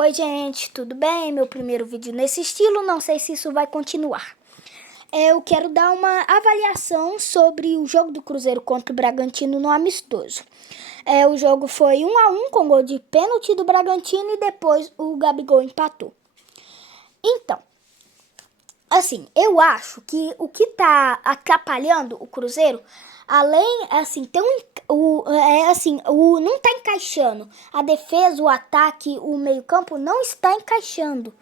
Oi, gente, tudo bem? Meu primeiro vídeo nesse estilo, não sei se isso vai continuar. Eu quero dar uma avaliação sobre o jogo do Cruzeiro contra o Bragantino no amistoso. O jogo foi 1-1 com gol de pênalti do Bragantino e depois o Gabigol empatou. Então, assim, eu acho que o que tá atrapalhando o Cruzeiro, além, assim, não tá encaixando. A defesa, o ataque, o meio-campo não está encaixando.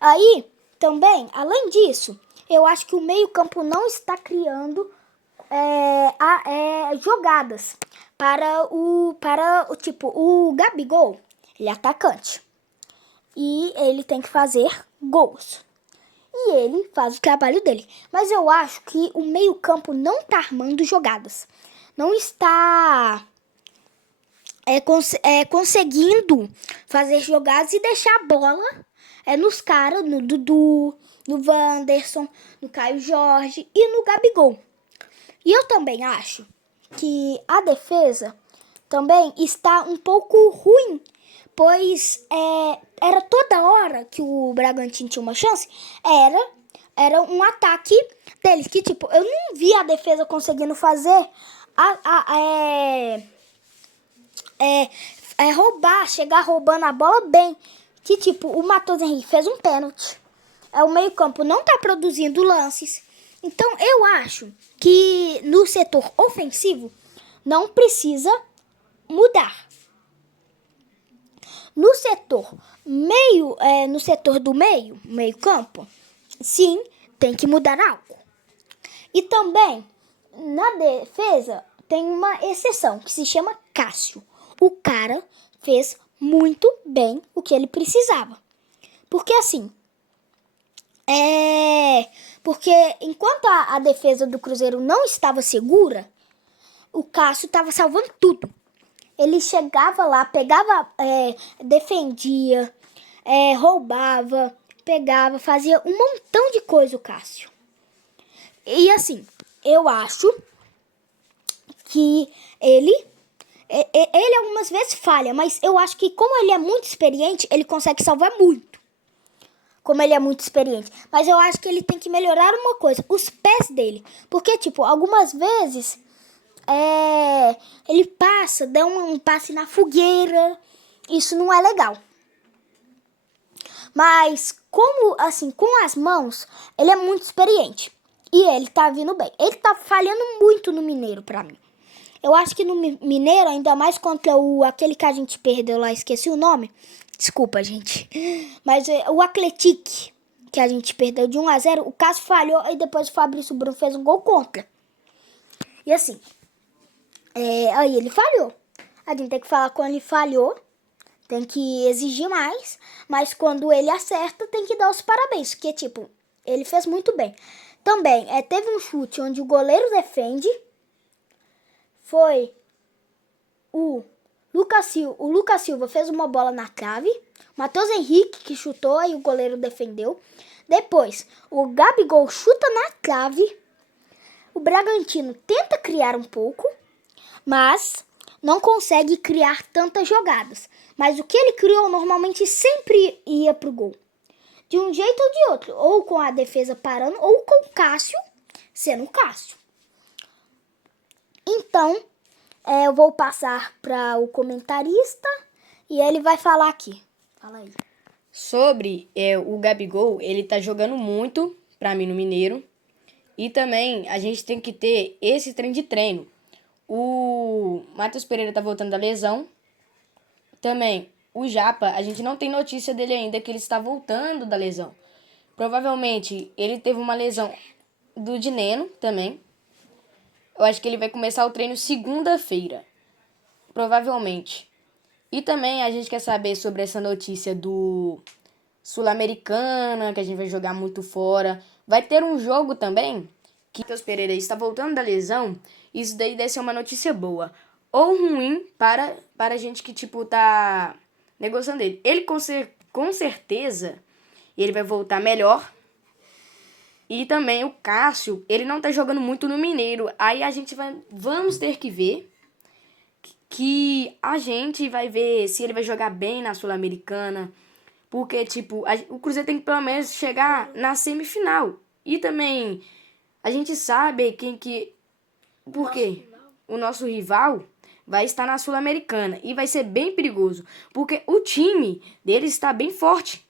Aí, também, além disso, eu acho que o meio-campo não está criando jogadas o Gabigol, ele é atacante. E ele tem que fazer gols. E ele faz o trabalho dele. Mas eu acho que o meio-campo não está armando jogadas. Não está conseguindo fazer jogadas e deixar a bola nos caras, no Dudu, no Wanderson, no Caio Jorge e no Gabigol. E eu também acho que a defesa também está um pouco ruim, pois era toda hora que o Bragantino tinha uma chance, era um ataque deles, que tipo, eu não vi a defesa conseguindo fazer roubar, chegar roubando a bola bem, que tipo, o Matheus Henrique fez um pênalti, o meio campo não está produzindo lances, então eu acho que no setor ofensivo não precisa mudar. No setor no setor do meio campo, sim, tem que mudar algo. E também, na defesa, tem uma exceção, que se chama Cássio. O cara fez muito bem o que ele precisava. Porque assim, porque enquanto a defesa do Cruzeiro não estava segura, o Cássio estava salvando tudo. Ele chegava lá, pegava, defendia, roubava, pegava, fazia um montão de coisa o Cássio. E assim, eu acho que ele algumas vezes falha, mas eu acho que como ele é muito experiente, ele consegue salvar muito. Como ele é muito experiente. Mas eu acho que ele tem que melhorar uma coisa, os pés dele. Porque, tipo, algumas vezes ele dá um passe na fogueira. Isso não é legal. Mas, como assim, com as mãos, ele é muito experiente. E ele tá vindo bem. Ele tá falhando muito no Mineiro pra mim. Eu acho que no Mineiro, ainda mais contra aquele que a gente perdeu lá, esqueci o nome. Desculpa, gente. Mas o Atlético, que a gente perdeu de 1-0, o Cássio falhou e depois o Fabrício Bruno fez um gol contra. E assim, aí ele falhou. A gente tem que falar quando ele falhou, tem que exigir mais, mas quando ele acerta, tem que dar os parabéns, porque, tipo, ele fez muito bem. Também, teve um chute onde o goleiro defende, foi o Lucas Silva fez uma bola na trave, Matheus Henrique que chutou e o goleiro defendeu. Depois, o Gabigol chuta na trave, o Bragantino tenta criar um pouco, mas não consegue criar tantas jogadas. Mas o que ele criou normalmente sempre ia pro gol. De um jeito ou de outro. Ou com a defesa parando, ou com o Cássio sendo o Cássio. Então, eu vou passar para o comentarista e ele vai falar aqui. Fala aí. Sobre o Gabigol, ele tá jogando muito pra mim no Mineiro. E também a gente tem que ter esse trem de treino. O Matheus Pereira tá voltando da lesão. Também o Japa, a gente não tem notícia dele ainda que ele está voltando da lesão. Provavelmente ele teve uma lesão do Dineno também. Eu acho que ele vai começar o treino segunda-feira. Provavelmente. E também a gente quer saber sobre essa notícia do Sul-Americana, que a gente vai jogar muito fora. Vai ter um jogo também, que Matheus Pereira está voltando da lesão. Isso daí deve ser uma notícia boa. Ou ruim para a gente que, tipo, tá negociando ele. Ele com certeza, ele vai voltar melhor. E também o Cássio, ele não tá jogando muito no Mineiro. Aí a gente vamos ter que ver que a gente vai ver se ele vai jogar bem na Sul-Americana. Porque, tipo, o Cruzeiro tem que pelo menos chegar na semifinal. E também, a gente sabe quem que... Por quê? O nosso rival vai estar na Sul-Americana. E vai ser bem perigoso. Porque o time deles está bem forte.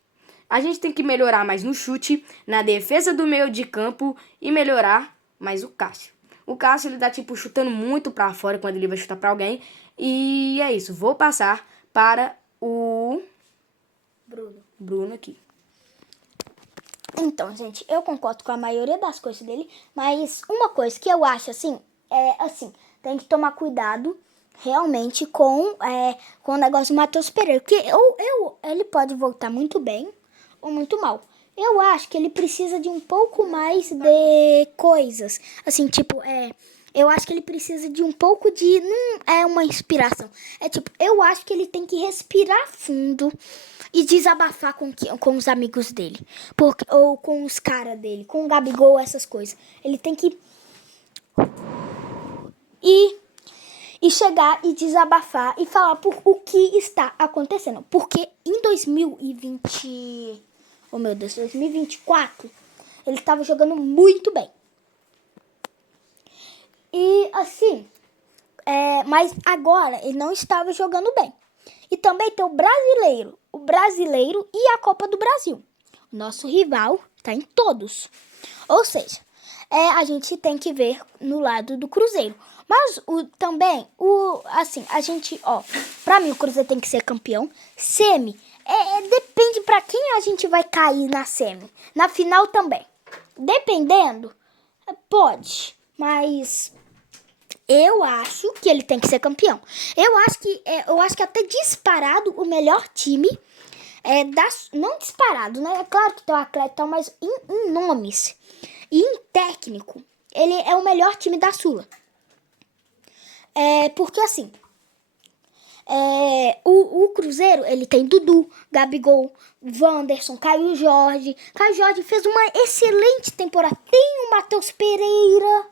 A gente tem que melhorar mais no chute, na defesa do meio de campo e melhorar mais o Cássio. O Cássio, ele tá, tipo, chutando muito pra fora quando ele vai chutar pra alguém. E é isso. Vou passar para o... Bruno aqui. Então, gente, eu concordo com a maioria das coisas dele, mas uma coisa que eu acho, assim, tem que tomar cuidado realmente com o negócio do Matheus Pereira, porque ele pode voltar muito bem ou muito mal. Eu acho que ele precisa de um pouco mais de coisas, assim, tipo, eu acho que ele precisa de um pouco de, não é uma inspiração, tipo, eu acho que ele tem que respirar fundo e desabafar com os amigos dele, ou com os caras dele, com o Gabigol, essas coisas. Ele tem que e chegar e desabafar e falar por o que está acontecendo. Porque em 2020, oh meu Deus, 2024, ele estava jogando muito bem. E assim, mas agora ele não estava jogando bem. E também tem o brasileiro e a Copa do Brasil. O nosso rival está em todos. Ou seja, a gente tem que ver no lado do Cruzeiro. Mas a gente, pra mim o Cruzeiro tem que ser campeão. Semi, depende pra quem a gente vai cair na semi. Na final também. Dependendo, pode, mas eu acho que ele tem que ser campeão. Eu acho que até disparado o melhor time não disparado, né? É claro que tem o Atlético, mas em nomes e em técnico, ele é o melhor time da Sula. Porque assim, o Cruzeiro, ele tem Dudu, Gabigol, Wanderson, Caio Jorge. Caio Jorge fez uma excelente temporada. Tem o Matheus Pereira.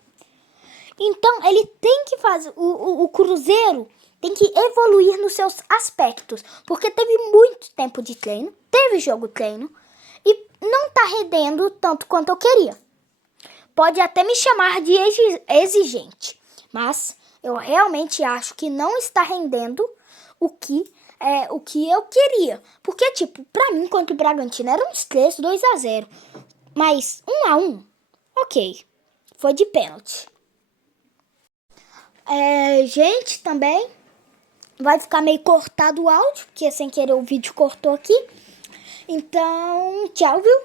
Então, ele tem que fazer... O Cruzeiro tem que evoluir nos seus aspectos. Porque teve muito tempo de treino. Teve jogo treino. E não tá rendendo tanto quanto eu queria. Pode até me chamar de exigente. Mas eu realmente acho que não está rendendo o que eu queria. Porque, tipo, pra mim, contra o Bragantino, era um estresse 2-0. Mas 1-1, ok. Foi de pênalti. Gente, também vai ficar meio cortado o áudio, porque sem querer o vídeo cortou aqui. Então, tchau, viu?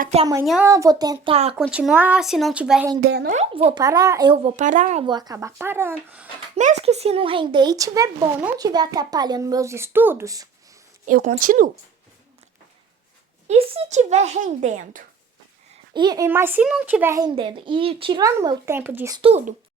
Até amanhã, vou tentar continuar. Se não estiver rendendo, eu vou parar, vou acabar parando. Mesmo que se não render e tiver bom, não estiver atrapalhando meus estudos, eu continuo. E se estiver rendendo, mas se não estiver rendendo e tirando meu tempo de estudo,